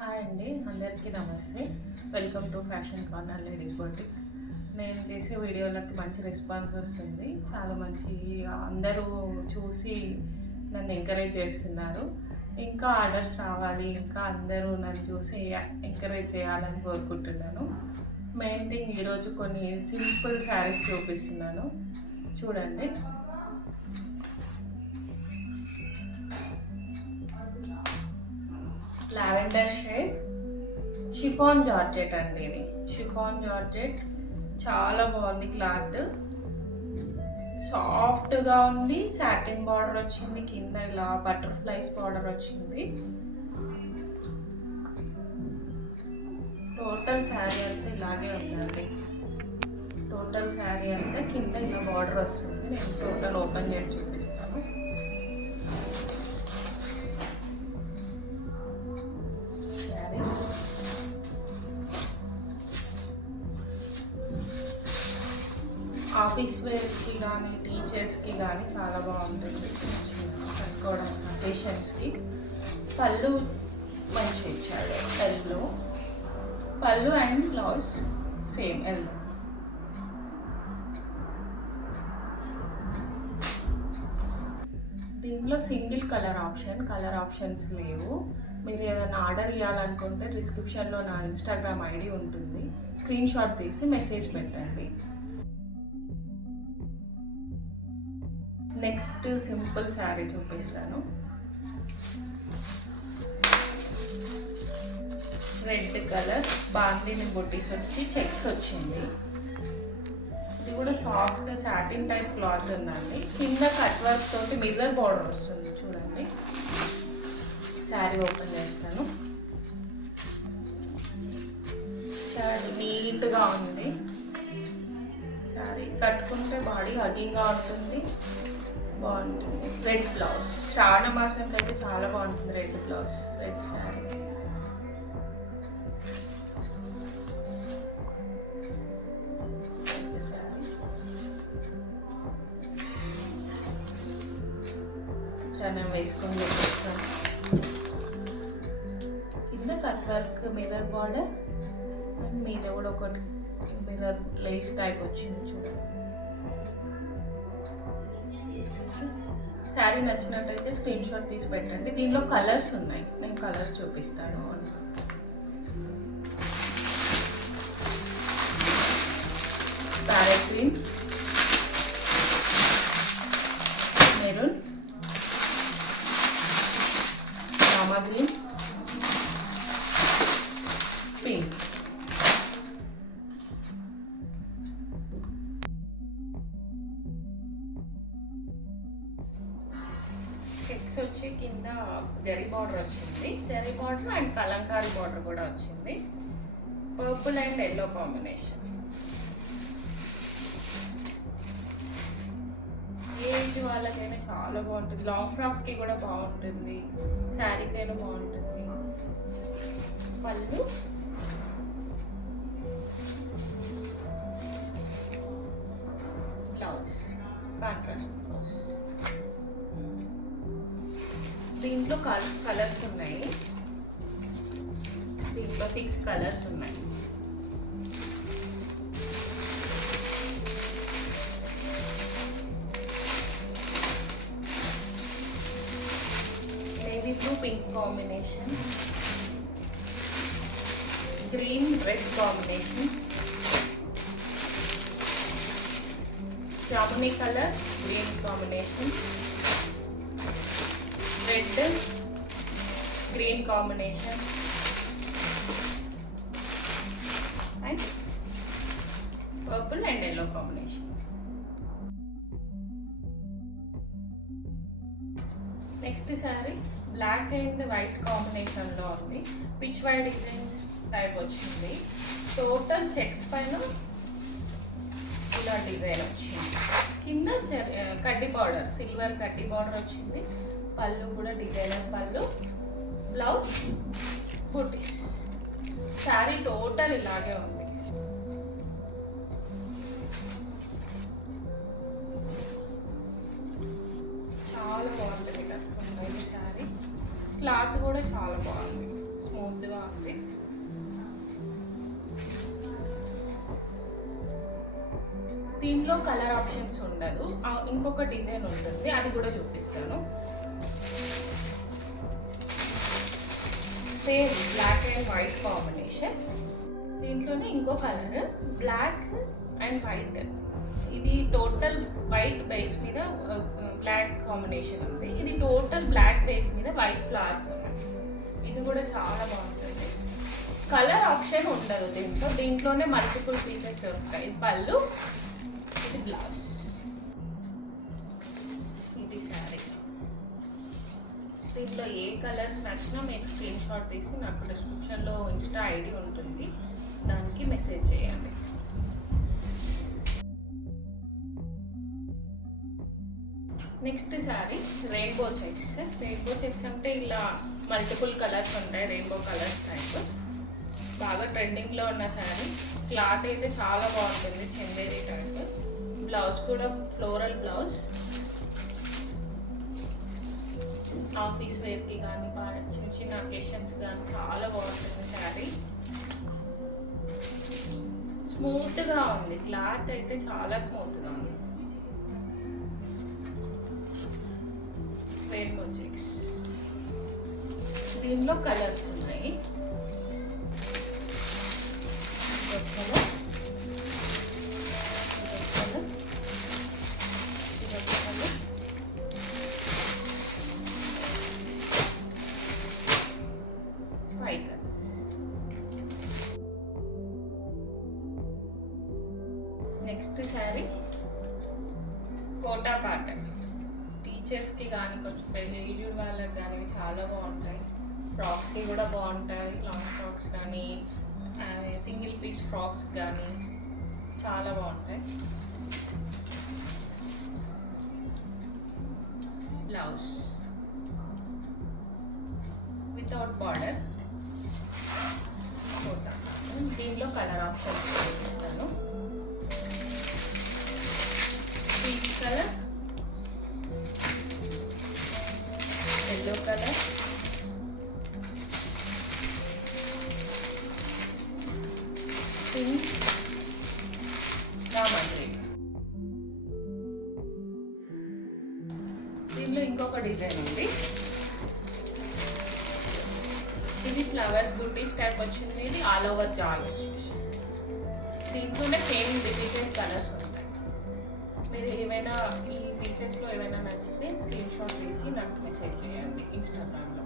హాయ్ అండి, అందరికీ నమస్తే. Welcome to fashion corner ladies boutique. నేను చేసే వీడియోలకి మంచి రెస్పాన్స్ వస్తుంది. చాలా మంచి అందరూ చూసి నన్ను ఎంకరేజ్ చేస్తున్నారు. ఇంకా ఆర్డర్స్ రావాలి, ఇంకా అందరూ నన్ను చూసి ఎంకరేజ్ చేయాలని కోరుకుంటున్నాను. మెయిన్ థింగ్ ఈరోజు కొన్ని సింపుల్ శారీస్ చూపిస్తున్నాను, చూడండి. లావెండర్ షేడ్ షిఫాన్ జార్జెట్ అండి. ఇది షిఫాన్ జార్జెట్ చాలా బాగుంది. క్లాత్ సాఫ్ట్గా ఉంది. సాటిన్ బార్డర్ వచ్చింది, కింద ఇలా బటర్ఫ్లైస్ బార్డర్ వచ్చింది. టోటల్ శారీ అంతా ఇలాగే ఉందండి. టోటల్ శారీ అంతా కింద ఇలా బార్డర్ వస్తుంది. నేను టోటల్ ఓపెన్ చేసి చూపిస్తాను. ఆఫీస్ వేర్కి కానీ టీచర్స్కి కానీ చాలా బాగుంటుంది. చిన్న చిన్న కట్టుకోవడానికి అకేషన్స్కి. పళ్ళు మంచి ఇచ్చాడు, ఎల్లో పళ్ళు అండ్ బ్లౌజ్ సేమ్ ఎల్లో. దీనిలో సింగిల్ కలర్ ఆప్షన్స్ లేవు. మీరు ఏదైనా ఆర్డర్ ఇవ్వాలనుకుంటే డిస్క్రిప్షన్లో నా ఇన్స్టాగ్రామ్ ఐడి ఉంటుంది, స్క్రీన్ షాట్ తీసి మెసేజ్ పెట్టండి. నెక్స్ట్ సింపుల్ శారీ చూపిస్తాను. రెడ్ కలర్ బాందిని బొట్టీస్ వచ్చి చెక్స్ వచ్చింది. ఇది కూడా సాఫ్ట్ సాటిన్ టైప్ క్లాత్ ఉందండి. కింద కట్ వర్క్ తోటి మిర్రర్ బార్డర్ వస్తుంది, చూడండి. శారీ ఓపెన్ చేస్తాను. చాలా నీట్గా ఉంది శారీ. కట్టుకుంటే బాడీ హగ్గింగ్గా ఉంటుంది, బాగుంటుంది. రెడ్ బ్లౌజ్ శ్రావణ మాసంకి అయితే చాలా బాగుంటుంది. Red blouse, red sari. చాలా వేసుకొని చూపిస్తాను. కింద cut work mirror border and మీద కూడా ఒకటి మిర్రర్ లేస్ టైప్ వచ్చింది, చూడండి. శారీ నచ్చినట్టయితే స్క్రీన్ షాట్ తీసి పెట్టండి. దీనిలో కలర్స్ ఉన్నాయి, నేను కలర్స్ చూపిస్తాను. Parrot green, maroon, Rama green, pink. Checks వచ్చి కింద జరీ బార్డర్ వచ్చింది. జరీ బార్డర్ అండ్ కలంకారీ బార్డర్ కూడా వచ్చింది. Purple and yellow combination. Age వాళ్ళకైనా చాలా బాగుంటుంది. లాంగ్ ఫ్రాక్స్కి కూడా బాగుంటుంది, శారీకైనా బాగుంటుంది. పళ్ళు బ్లౌజ్ కాంట్రాస్ట్ బ్లౌజ్. దీంట్లో కలర్స్ ఉన్నాయి. దీంట్లో 6 కలర్స్ ఉన్నాయి. Navy blue pink combination, green red combination, జామునీ colour green combination, red green combination and purple and yellow combination. Next sari black and white కాంబినేషన్లో ఉంది. పిచ్ వైట్ డిజైన్స్ టైప్ వచ్చింది. Total checks పైన ఇలా డిజైన్ వచ్చింది. కింద కడ్డీ బార్డర్, సిల్వర్ కడ్డీ బార్డర్ వచ్చింది. పళ్ళు కూడా డిజైనర్ పళ్ళు, బ్లౌజ్ బూటీస్. శారీ టోటల్ ఇలాగే ఉంది. చాలా బాగుంటుంది కట్టుకుంటే శారీ. క్లాత్ కూడా చాలా బాగుంది. స్మూత్గా ఉంది. దీంట్లో కలర్ ఆప్షన్స్ ఉండదు, ఇంకొక డిజైన్ ఉంటుంది, అది కూడా చూపిస్తాను. Same black and white combination. దీంట్లోనే ఇంకో కలర్ బ్లాక్ అండ్ వైట్. ఇది టోటల్ వైట్ బేస్ మీద బ్లాక్ కాంబినేషన్ ఉంది. ఇది టోటల్ బ్లాక్ బేస్ మీద వైట్ ఫ్లవర్స్ ఉన్నాయి. ఇది కూడా చాలా బాగుంటుంది. కలర్ ఆప్షన్ ఉండదు దీంట్లో. దీంట్లోనే మల్టిపుల్ పీసెస్ దొరుకుతాయి. పళ్ళు, ఇది బ్లౌజ్, ఇది శారీ. దీంట్లో ఏ కలర్స్ నచ్చినా మీరు స్క్రీన్ షాట్ తీసి నాకు డిస్క్రిప్షన్లో ఇన్స్టా ఐడి ఉంటుంది, దానికి మెసేజ్ చేయండి. నెక్స్ట్ sari rainbow checks. Rainbow checks అంటే ఇలా మల్టిపుల్ కలర్స్ ఉంటాయి, రెయిన్బో కలర్స్ టైప్. బాగా ట్రెండింగ్లో ఉన్న శారీ. క్లాత్ అయితే చాలా బాగుంటుంది, చందేరి టైప్. బ్లౌజ్ కూడా ఫ్లోరల్ బ్లౌజ్. ఆఫీస్ వేర్కి కానీ చిన్న చిన్న అకేషన్స్ కానీ చాలా బాగుంటుంది శారీ. స్మూత్గా ఉంది, క్లాత్ అయితే చాలా స్మూత్గా ఉంది. Rainbow checks. దీనిలో కలర్స్ ఉన్నాయి. Next sari Kota cotton. టీచర్స్కి కానీ కొంచెం ఏజ్డ్ వాళ్ళకి కానీ చాలా బాగుంటాయి. ఫ్రాక్స్కి కూడా బాగుంటాయి, లాంగ్ ఫ్రాక్స్ కానీ సింగిల్ పీస్ ఫ్రాక్స్ కానీ చాలా బాగుంటాయి. Blouse without border Kota. దీనిలో కలర్ ఆప్షన్స్ చూపిస్తాను. Peach colour, yellow colour, pink, రామన్ గ్రీన్. దీనిలో ఇంకొక డిజైన్ ఉంది. ఇది ఫ్లవర్స్ బుటీస్ టైప్ వచ్చింది. ఇది ఆల్ ఓవర్ జాల్ వచ్చేసి. దీంట్లోనే సేమ్ రిపీటెడ్ కలర్స్ ఉంటాయి. మీరు ఏమైనా ఈ పీసెస్లో ఏమైనా నచ్చితే స్క్రీన్ షాట్ తీసి నాకు మెసేజ్ చేయండి ఇన్స్టాగ్రామ్లో.